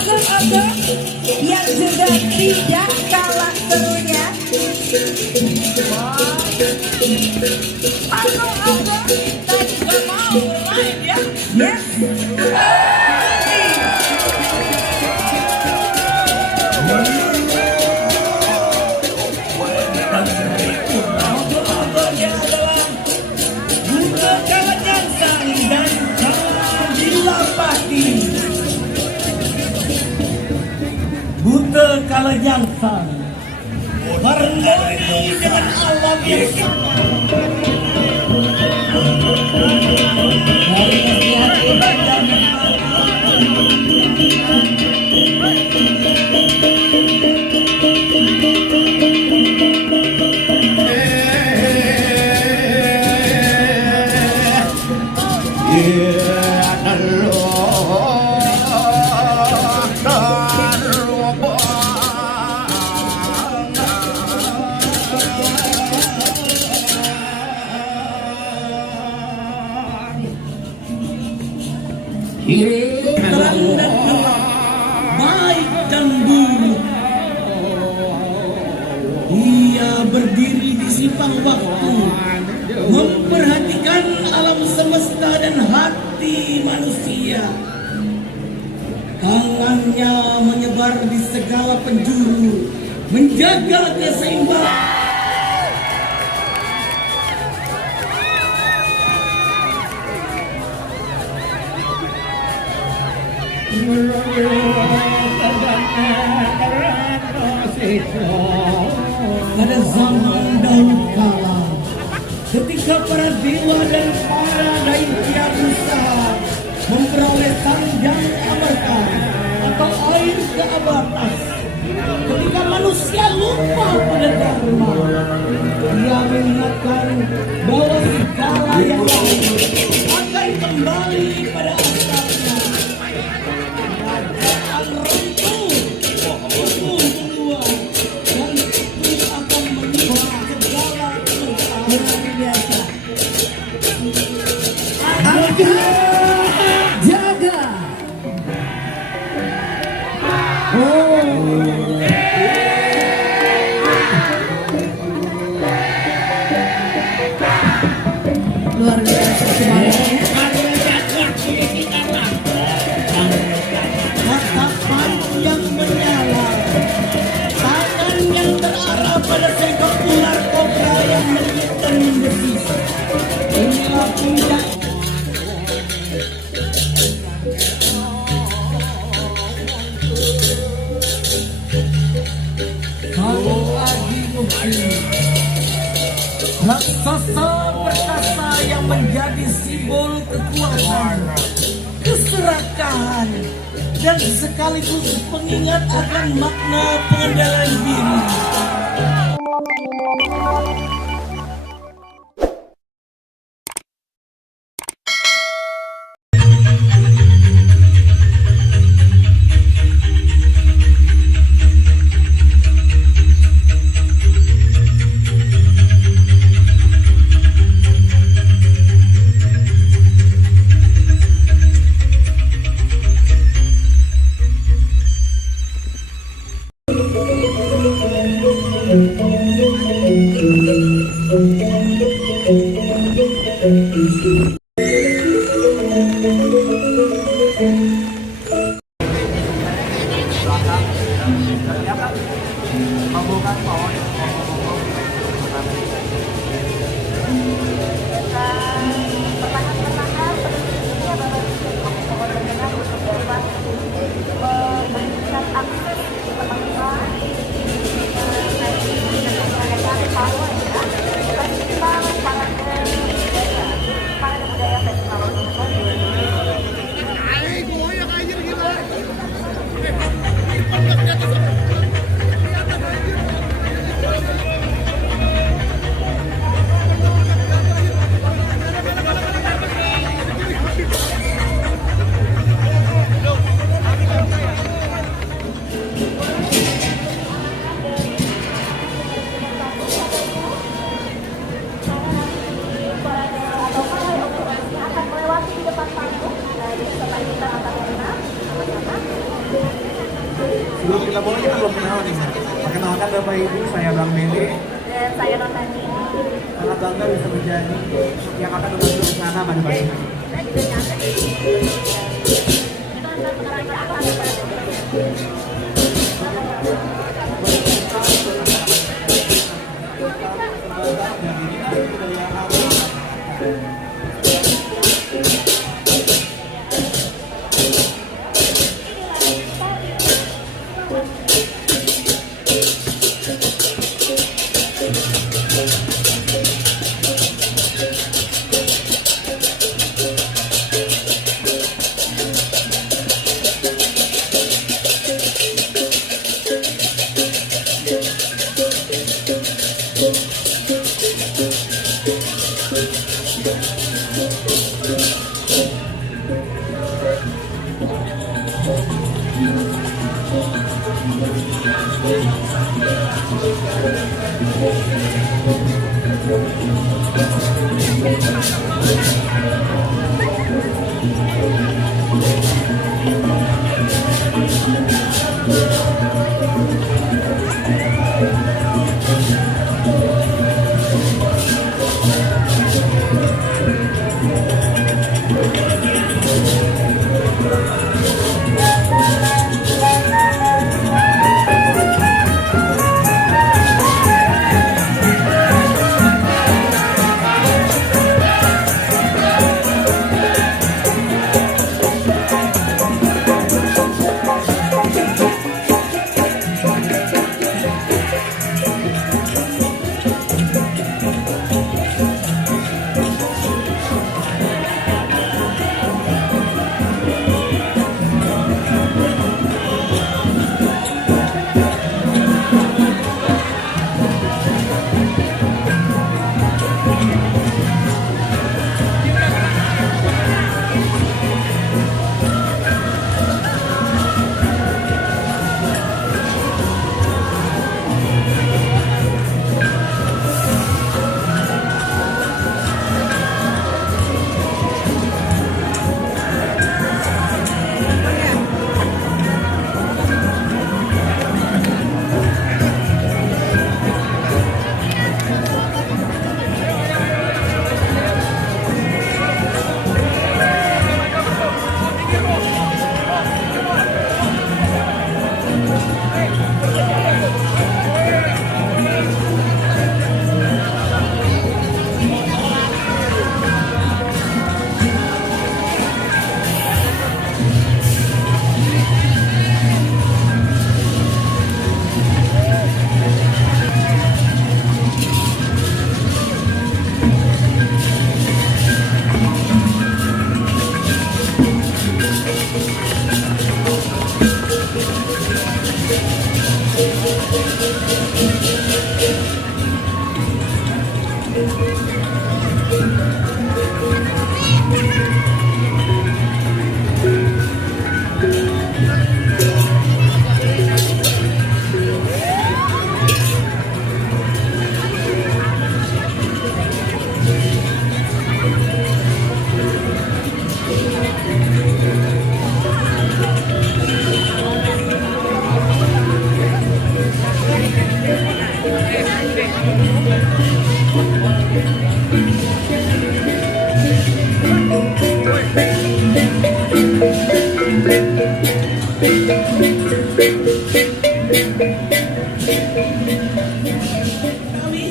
Agam-agam yang juga tidak kalah serunya. Agam-agam tadi gak mau bermain ya. Yes. Buta Kalajangsang harmoni dengan alam yang sama. Dari nasihat ibadah terang dan gelap, baik dan buruk. Ia berdiri di simpang waktu, memperhatikan alam semesta dan hati manusia. Tangannya menyebar di segala penjuru, menjaga keseimbangan. Pada zaman dahulu kala, ketika para dewa dan para daya berusaha memperoleh sanjang amarta atau air ke abatas, ketika manusia lupa pada dharma, dia mengingatkan bahwa segala yang lain akan kembali pada asalnya. Kerajaan runtuh, hukum keluar, dan itu akan mengubah segala keadaan biasa. Jaga. Luar biasa semangatnya. Tatapan yang menyala, tangan yang terarah pada seekor ular kobra yang melihat dan membesis. Inilah puncak. Kalau lagi musim, raksasa perkasa yang menjadi simbol kekuatan, keserakahan, dan sekaligus pengingat akan makna pengendalian diri. kita mulai, kita belum kenal nih. Perkenalkan Bapak Ibu, saya Bang Meli. Dan saya Rotani. Sangat bangga bisa menjadi yang akan membantu rencana pada pagi ini. Saya juga nyangka kita akan menerangkan apa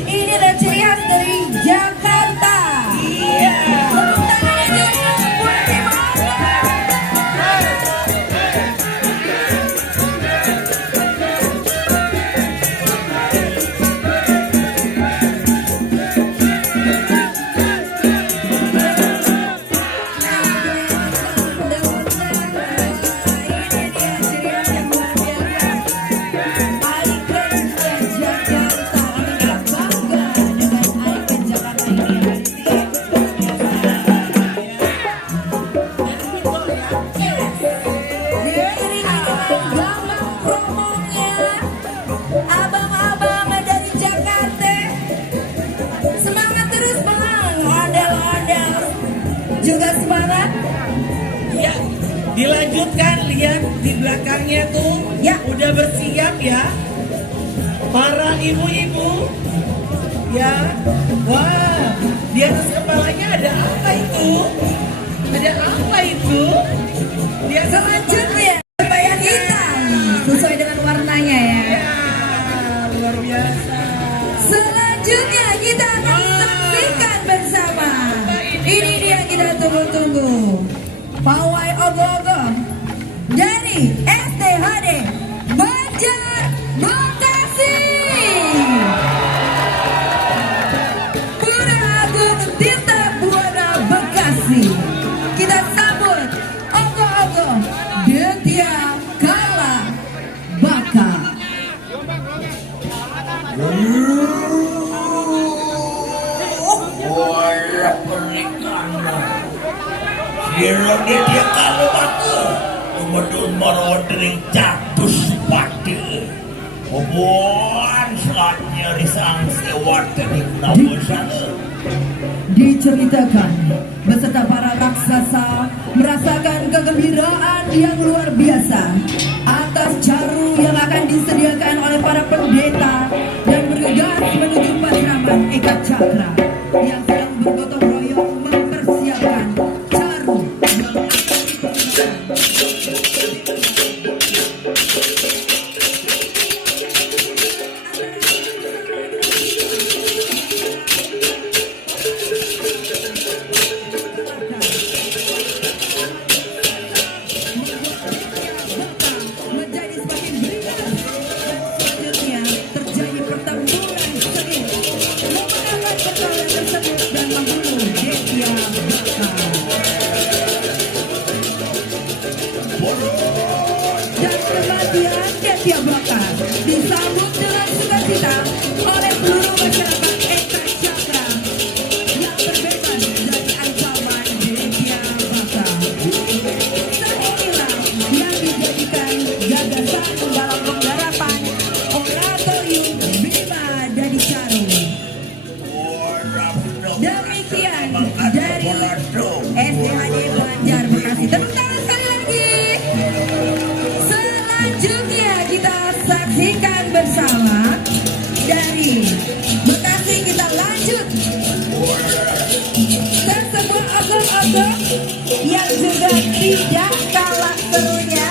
Ini adalah ciri khas dari Jakarta. Iya. Tepuk tangannya dulu buat Ini dia ciri khas yang luar biasa. Dilanjutkan, lihat di belakangnya tuh, Ya. udah bersiap ya, para ibu-ibu, ya. Wah, di atas kepalanya ada apa itu? Ada apa itu? Di atas Selanjutnya berpakaian hitam sesuai dengan warnanya ya. ya, luar biasa. Selanjutnya kita akan saksikan bersama. Ini dia kita tunggu-tunggu. Pawai ogo-ogo dari STHD Banjar Bekasi. Pura Agung Tirta Buana Bekasi. Kita sambut ogo-ogo Detya Kala Baka. Wala pernikahan. Sila ni dia kalau aku kemudian merodring jatuh sepati. Hubungan selatnya risang sewat dari nama sana. Diceritakan beserta para raksasa merasakan kegembiraan yang luar biasa atas caru yang akan disediakan oleh para pendeta dan bergegas menuju patraman Eka Cakra yang sedang bergotong royong mempersiapkan caru yang akan digunakan. Menjadi semakin beringas dan selanjutnya terjadi pertempuran sengit memenangkan pertarungan tersebut dan membunuh Detya Baka. Dan kematian Detya Baka disambut dengan sukacita oleh seluruh masyarakat Eka Cakra yang terbebas dari ancaman Detya Baka. Inilah yang dijadikan gagasan dalam penggarapan oratorium Bima Dadi Caru. Demikian dari STHD Banjar Bekasi. Tepuk tangan sekali lagi. Selanjutnya kita saksikan bersama dari Bekasi. Kita lanjut ke sebuah ogoh-ogoh yang juga tidak kalah serunya.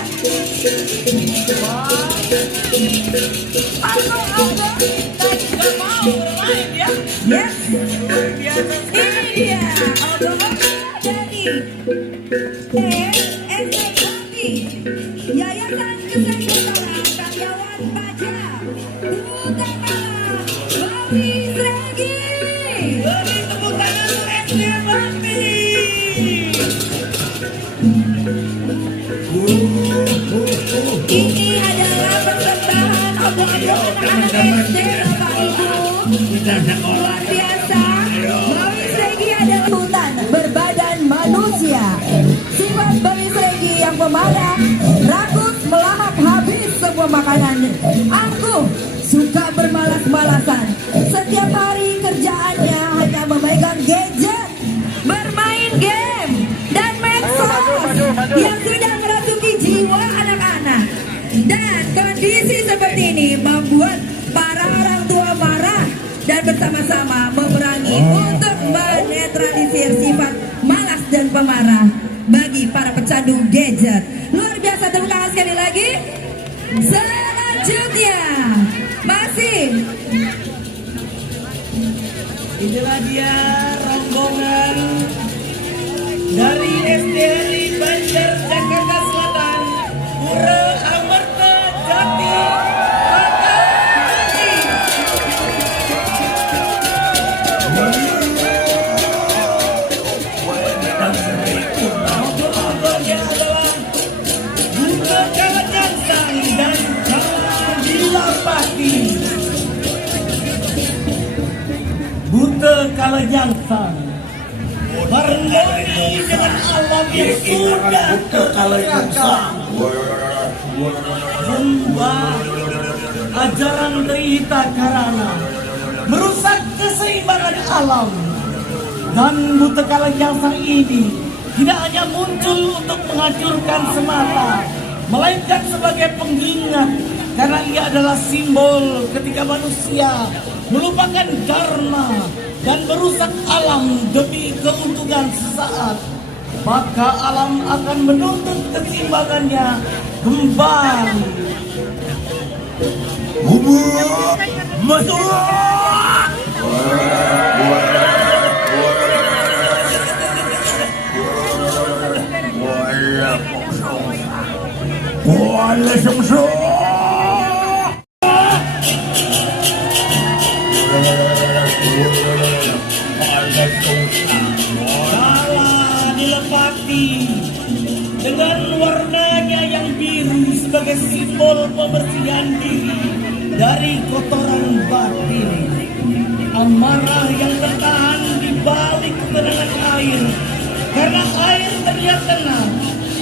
Ogoh-ogoh Gak mau bermain ya. yes. Luar biasa. Ini dia ogoh-ogoh dari SMKI Yayasan Kesejahteraan Karyawan Pajak Utama Bawi Sregi. Beri tepuk tangan untuk SD Bakti. Ini adalah persembahan ogoh-ogoh anak-anak SD Bapak Ibu. Luar biasa. Bawi Sregi adalah hutan berbadan manusia. Sifat Bawi Sregi yang pemarah, rakus melahap habis semua makanan. Angkuh, suka bermalas-malasan. Setiap hari kerjaannya hanya memegang gadget, bermain game, dan medsos yang sudah merasuki jiwa anak-anak. Dan kondisi seperti ini membuat para orang tua marah dan bersama-sama memerangi untuk menetralisir sifat malas dan pemarah bagi para pecandu gadget. Luar biasa, tepuk tangan sekali lagi. Selanjutnya masih Inilah dia rombongan dari SDRI Banjar Jakarta Selatan, Pura Amerta Jati Bekasi. Ogoh-ogohnya adalah Bunga Kalajangsang dan Kalajilapati. Buta Kalajangsang berlari dengan alam yang sudah terkalahkan. Sembah ajaran Trihita Karana merusak keseimbangan alam. Dan Buta Kalajangsang ini tidak hanya muncul untuk menghancurkan semata, melainkan sebagai pengingat karena ia adalah simbol ketika manusia melupakan dharma dan merusak alam demi keuntungan sesaat, maka alam akan menuntut keseimbangannya kembali. Masuk! Kala dilepati dengan warnanya yang biru sebagai simbol pembersihan diri dari kotoran batin, amarah yang tertahan di balik ketenangan air karena air terlihat tenang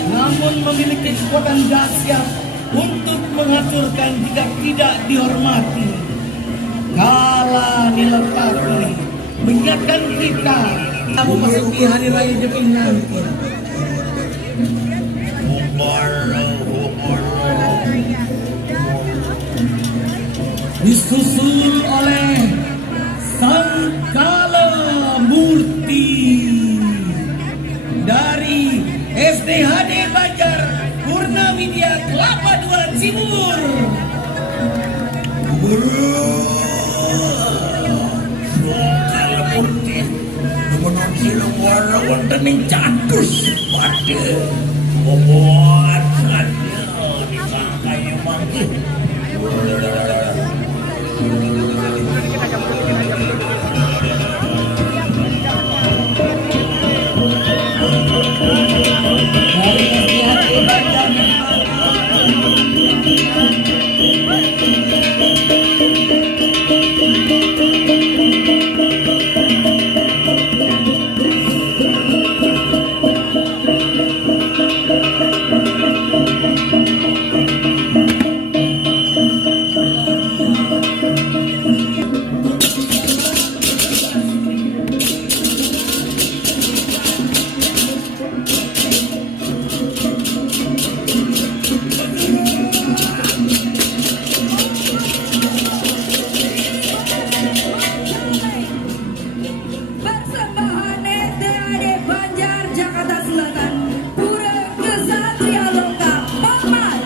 namun memiliki kekuatan dahsyat untuk menghancurkan jika tidak dihormati. Kala dilepati mengingatkan kita memasuki hari raya Jepang nanti. Disusul oleh Sang Kala Murti dari SDHD Banjar Purnawidya Kelapa II Cibur. Kala Murti menunjuk warna wonten catus pada pembuatannya dipakai mangke. Persembahan SDAD Banjar Jakarta Selatan, Pura Kesatria Loka Paman.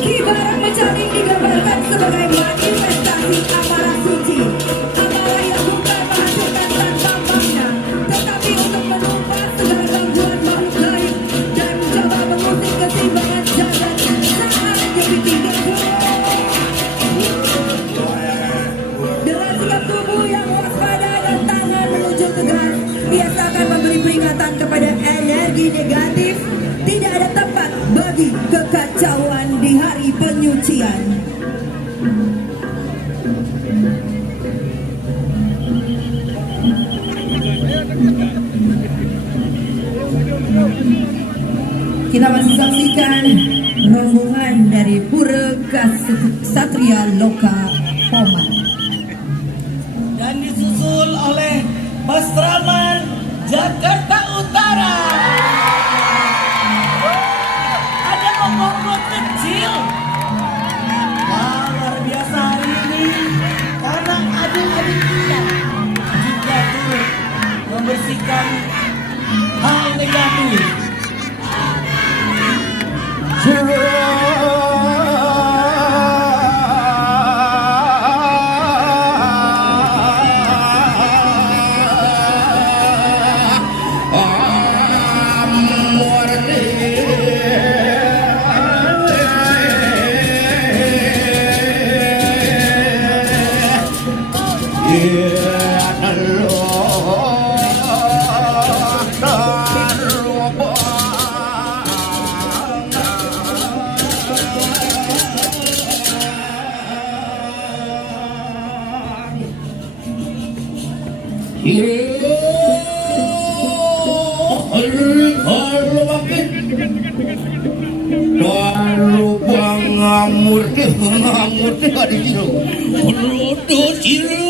Kibaran mecaling digambarkan sebagai manifestasi amarah suci, amarah yang bukan menghasilkan tanpa makna, tetapi untuk menumpas segala gangguan makhluk lain dan mencoba mengusik keseimbangan jagat saat Jepiti dengan sikap tubuh yang waspada dan tangan menunjuk ke gerak, biasa akan memberi peringatan kepada energi negatif. Tidak ada tempat bagi kekacauan di hari penyucian. Kita masih saksikan rombongan dari Pura Kesatria Loka Paman Dan disusul oleh Mastraman Jakarta Utara. Ada bobot kecil. Wah, luar biasa hari ini karena adik-adik kita juga turut membersihkan hal negatif. Ngamur di sini.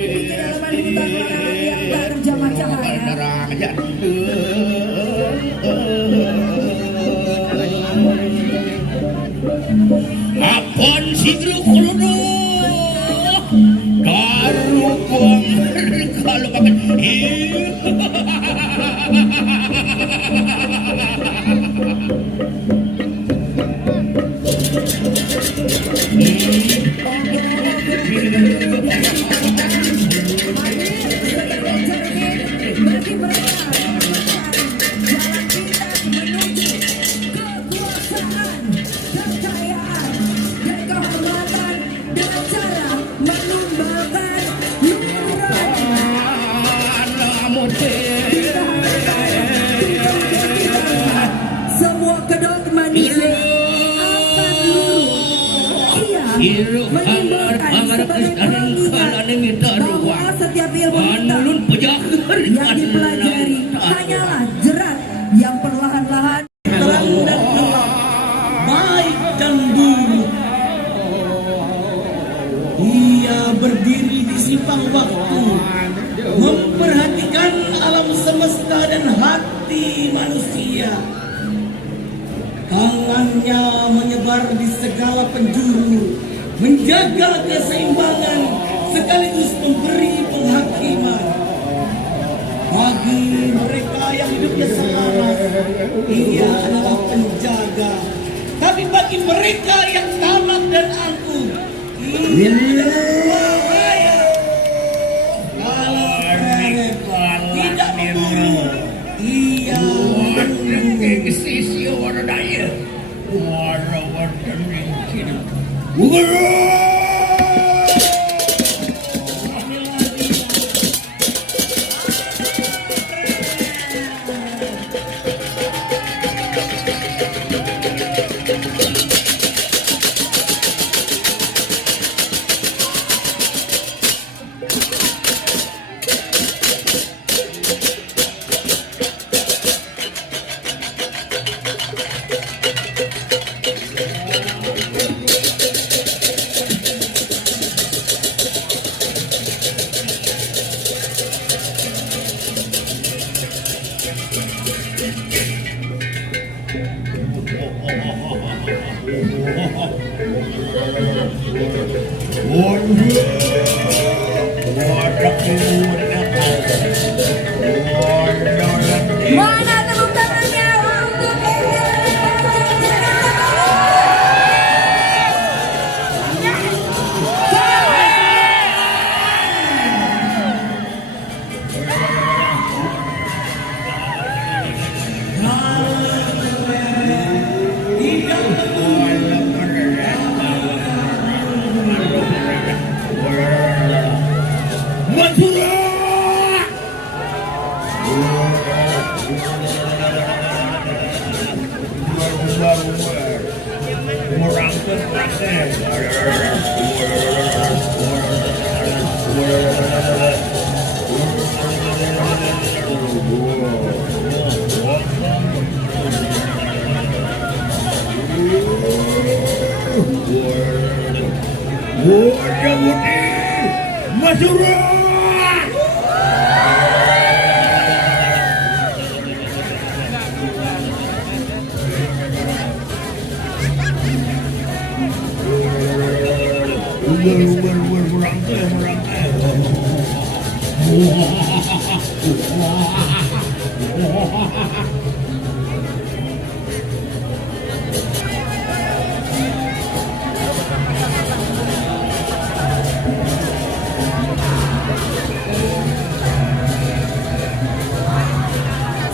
Di kedalaman hutan larangan yang tak terjamah cahaya. Apon sigro kulono daru kuang kalau makan Bagi mereka yang mencari jalan pintas menuju kekuasaan, kekayaan, dan kehormatan dengan cara menumbalkan luhuran. Semua kedok manusia akan luluh. Ia menimbulkan sebagai pengingat bahwa setiap ilmu hitam yang dipelajari hanyalah jerat yang perlahan-lahan terang dan gelap, baik dan buruk. Ia berdiri di simpang waktu, memperhatikan alam semesta dan hati manusia. Tangannya menyebar di segala penjuru, menjaga keseimbangan sekaligus memberi penghakiman. Bagi mereka yang hidupnya selaras, ia adalah penjaga. Tapi bagi mereka yang tamak dan angkuh, ia adalah bahaya. Kalau mereka tidak memburu, ia mana tepuk tangannya untuk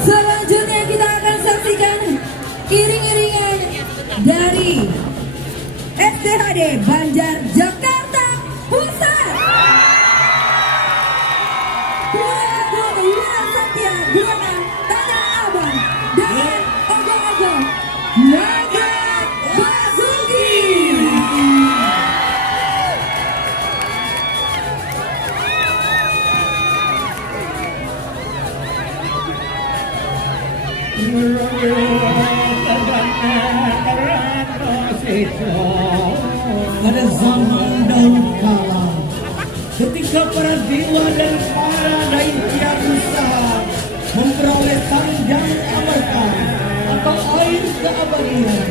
selanjutnya kita akan saksikan iring-iringan dari STHD Banjar Jakarta Pusat. Pada zaman dahulu kala, ketika para dewa dan para daitia berusaha memperoleh tanjang amarta atau air keabadian,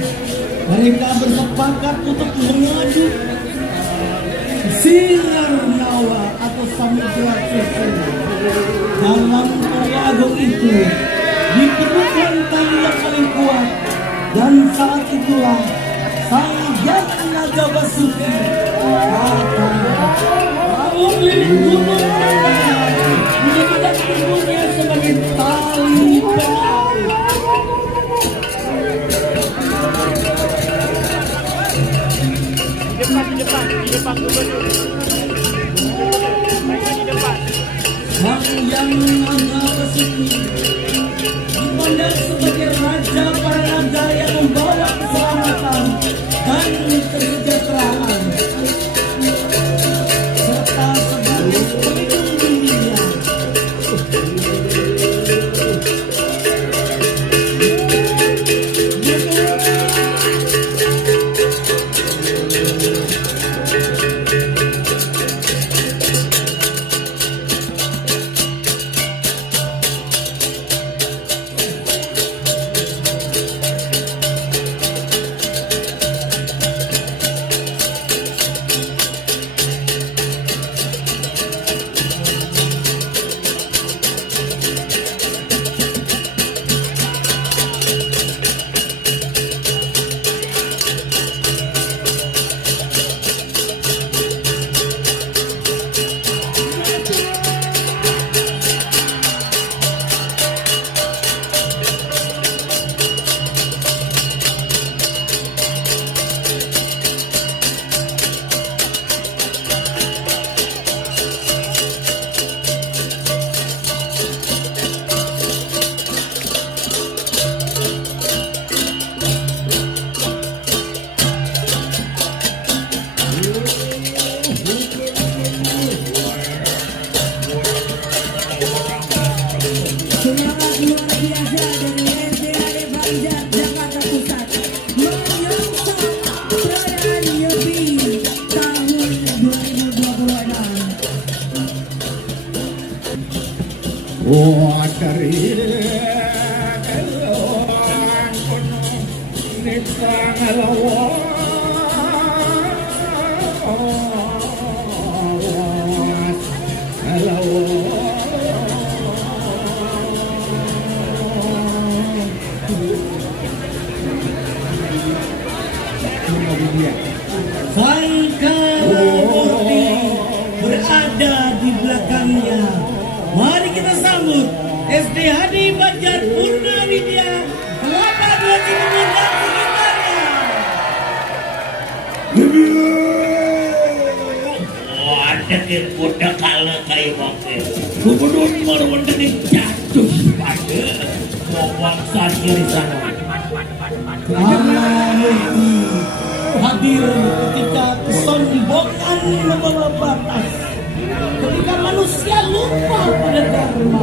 mereka bersepakat untuk mengadu Singarnawa atau Samudra Susu. Dalam karya agung itu diperlukan tali yang paling kuat, dan saat itulah sang Hyang Naga Basuki kata, "Kamu milik gunung menjadikan tubuhnya sebagai tali pengaruh." Di depan gubernur. Di depan. Sang Hyang Naga Basuki dipandang sebagai raja para naga yang membawa keselamatan dan kesejahteraan, serta sebagai pelindung dunia. Semangat luar biasa dari SDAD Banjar Jakarta Pusat menyongsong perayaan Nyepi tahun 2026. Dari Sangkaramurti berada di belakangnya. Mari kita sambut SDHD Banjar Purnawidya Kelapa Dua Cibubur dan sekitarnya. Ada di kuda kala kayu wakil. Gubernur merwendeni jatuh pada bangsa kiri sana. Kalamurti hadir ketika kesombongan membawa batas, ketika manusia lupa pada dharma.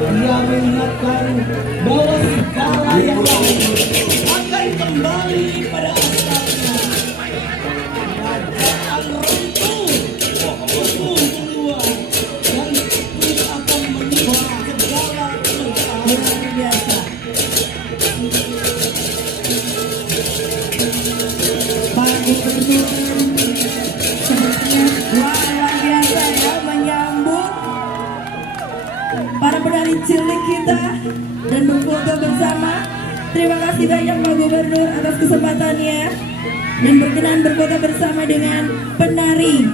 Dia mengingatkan bahwa segala yang lain akan kembali pada asalnya. Kerajaan runtuh, tubuh keluar, dan itu akan menimpa segala kesusahan. Luar biasa. Pak Gubernur sepertinya luar biasa ya menyambut para penari cilik kita dan berfoto bersama. Terima kasih banyak Pak Gubernur atas kesempatannya dan berkenan berfoto bersama dengan penari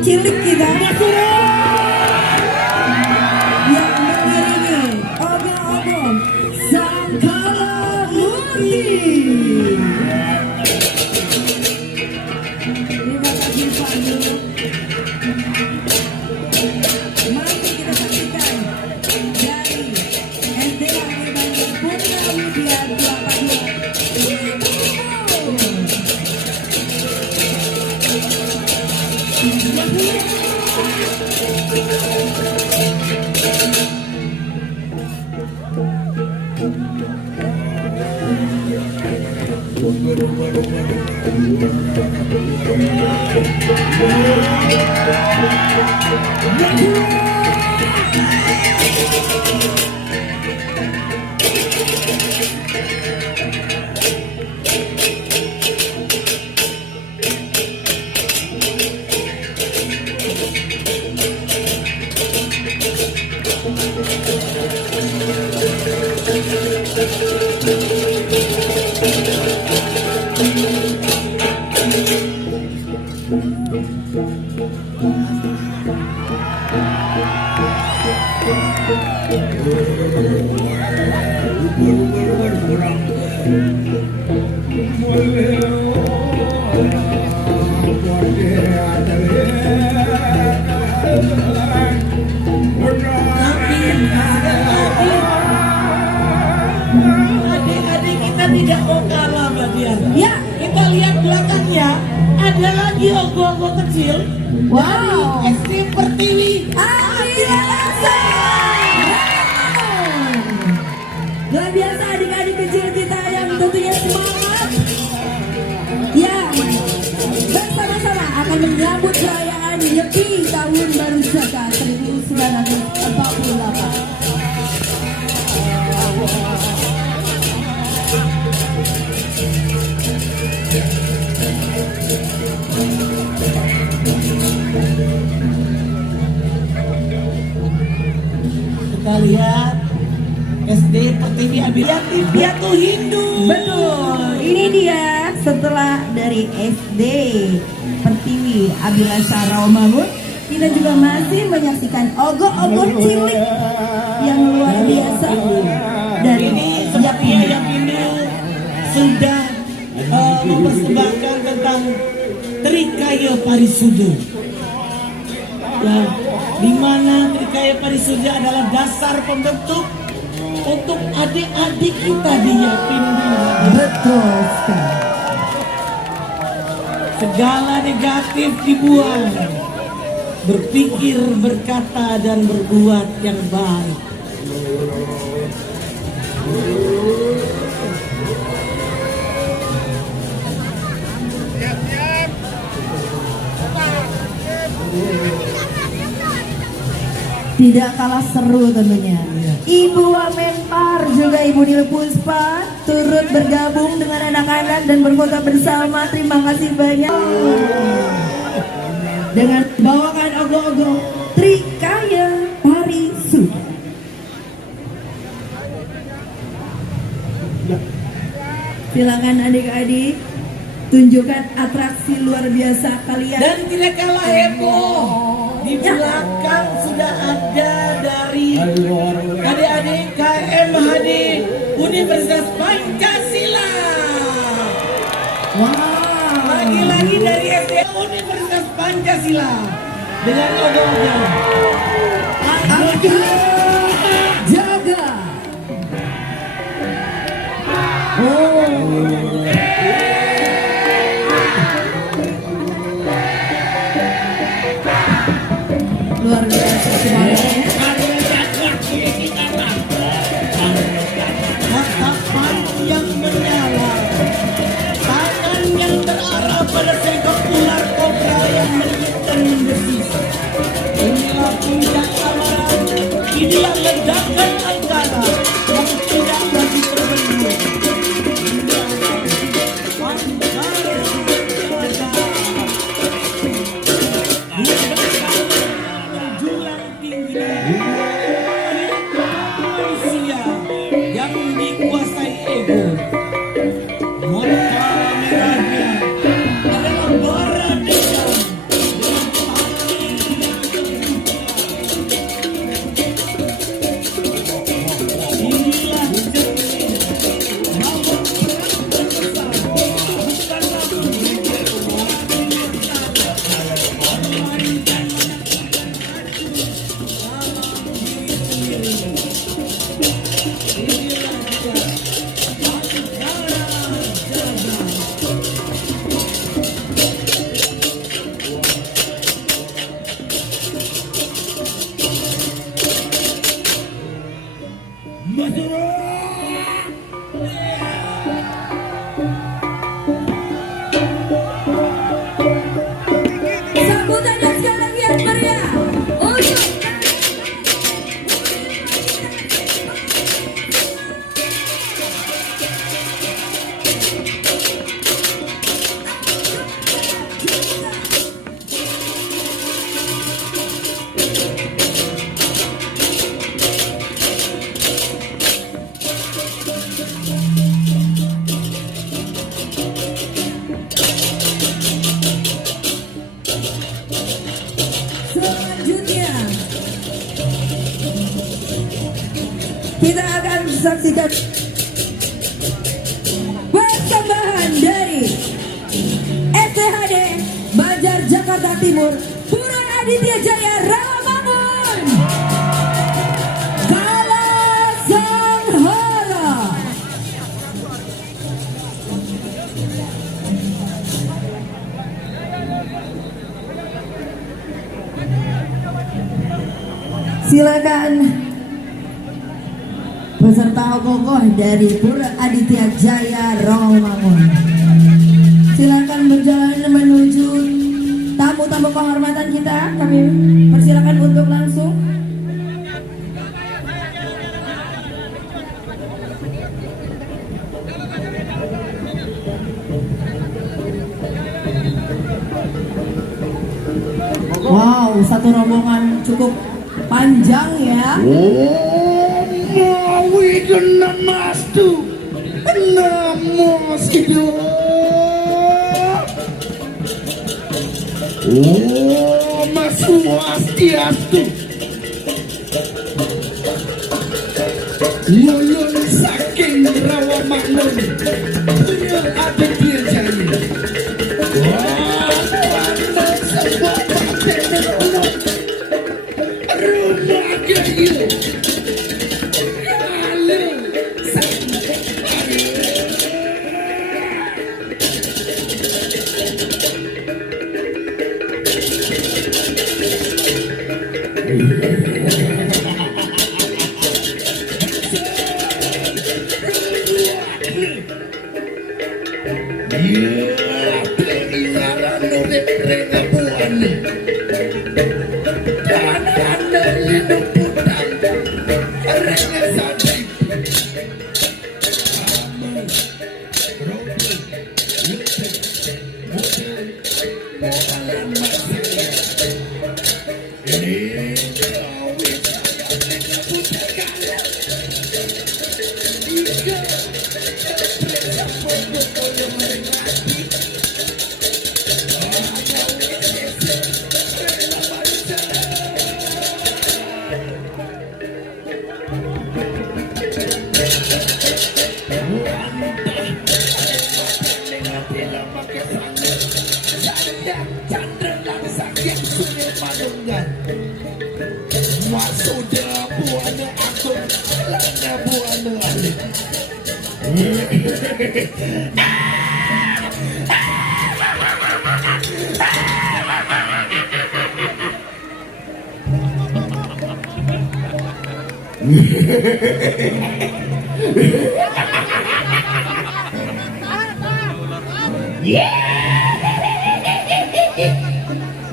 cilik kita yang mengiringi ogo-ogo Sangkaramurti. Terima kasih Pak Gubernur. Mari kita saksikan dari SDAD Banjar Purnawidya Kelapa Dua. Adik-adik kita tidak mau kalah, Mbak Dian. Ya. Kita lihat belakangnya, ada lagi ogo-ogo kecil. Wow. Dari SD Pertiwi. Abila Lasa. Luar biasa adik-adik kecil kita yang tentunya semangat. Ya, bersama-sama akan menyambut perayaan Nyepi Tahun Baru Saka 1948. Kita lihat SD Pertiwi Abila Piatu Hindu. Betul, ini dia setelah dari SD Pertiwi Abilasa Rawamangun, kita juga masih menyaksikan ogo-ogo cilik yang luar biasa dari Ini sepertinya yang Hindu sudah mempersembahkan tentang Trikaya Parisuda. Ya, di mana Trikaya Parisuda adalah dasar pembentuk untuk adik-adik kita di Yapin. betul sekali. Segala negatif dibuang, berpikir, berkata, dan berbuat yang baik. Tidak kalah seru tentunya. Ibu Wamenpar juga Ibu Nil Puspa turut bergabung dengan anak-anak dan berfoto bersama. Terima kasih banyak. Dengan bawakan ogo-ogo Trikaya Parisuda. Silakan adik-adik tunjukkan atraksi luar biasa kalian. Dan tidak kalah heboh, di belakang sudah ada dari adik-adik KMHD Universitas Pancasila. Wow. Lagi-lagi dari SD Universitas Pancasila dengan ogo-ogo. Jaga. Oh. Luar biasa semangatnya. Harapan yang menyala, tangan yang terarah pada sengkok ular kobra yang melilit dan membersisa. Inilah puncak amaran, inilah ledakan angkara yang tidak lagi terbendung. Menjulang tinggi manusia yang dikuasai ego. Mata merahnya adalah bara dendam dengan tali yang terbuka. Selanjutnya kita akan saksikan persembahan dari STHD Banjar Jakarta Timur, Pura Aditya Jaya Rawamangun, Kalasanghara. Silakan peserta kokoh dari Pura Aditya Jaya Rawamangun. Silakan berjalan menuju tamu-tamu kehormatan kita. Kami persilakan untuk langsung. Wow, satu rombongan cukup panjang ya. Mawidana mastu namo sido. Mas Swastiastu. Mulun saking Rawamangun, Pura Aditya Jaya. Sebuah paten rumah gaya.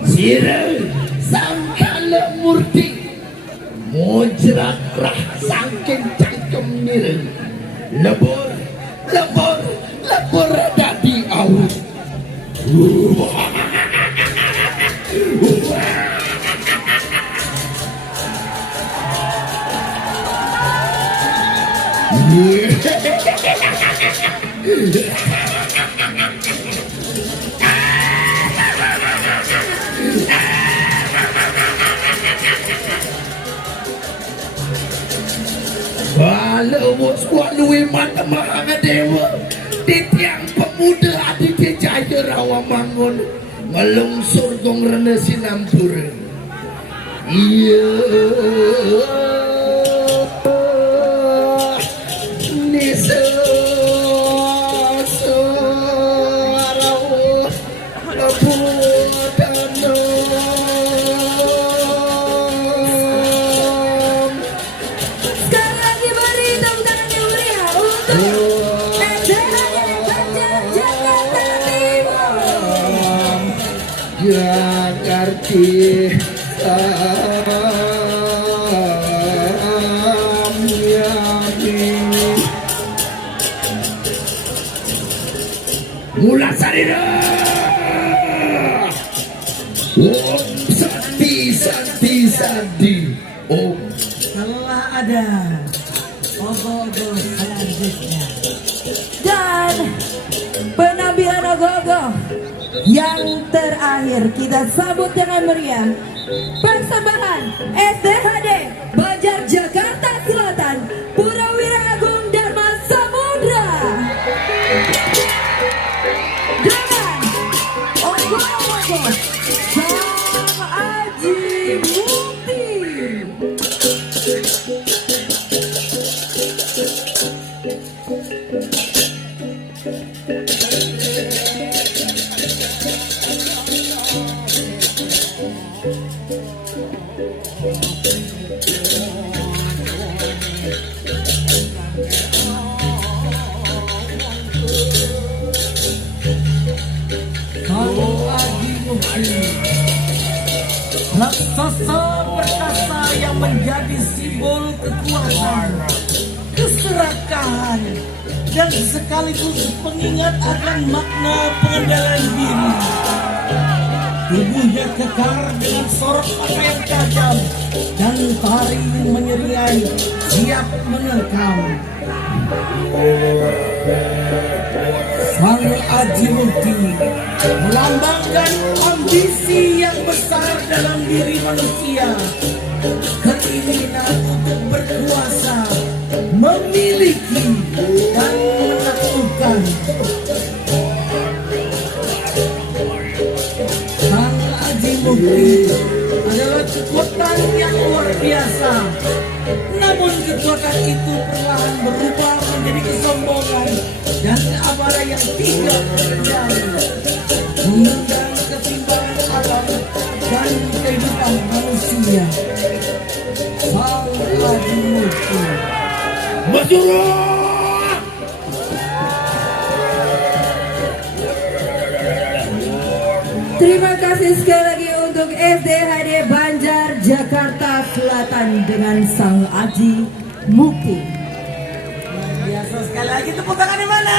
Sira sangkala murti mojrak rah saking cangkem nireng lebur dadi awut. Balawos waluwe mata Mahadewa Titiang pemuda Aditya Jaya Rawamangun ngelungsur dong rene Sinampura. Iya Nisa Sarawo Lapudana. Sekali lagi beri tepuk tangan yang meriah untuk STHD Banjar Jakarta Timur. Jakarta Mula sarira Om Santi Om. Telah ada ogo-ogo selanjutnya. Dan penampilan ogoh-ogoh yang terakhir kita sambut dengan meriah Persembahan SDHD Banjar Jakarta Selatan Purawira Agung Dharma Samudra dengan Ogo-Ogo Sang Aji Mukti. Raksasa perkasa yang menjadi simbol kekuatan, keserakahan, dan sekaligus pengingat akan makna pengendalian diri. Tubuhnya kekar dengan sorot mata yang tajam dan taring menyeringai siap menerkam. Sang Aji Mukti melambangkan ambisi yang besar dalam diri manusia, keinginan untuk berkuasa, memiliki dan menaklukkan. Sang Aji Mukti adalah kekuatan yang luar biasa. Namun kekuatan itu perlahan berubah menjadi kesombongan dan amarah yang tidak terkendali, mengundang ketimpangan alam dan kehidupan manusia. Sang Aji Mukti berjuang. Terima kasih sekali lagi untuk SDHD Banjar Jakarta Selatan dengan Sang Aji Mukti. Biasa sekali lagi tepuk tangan di mana?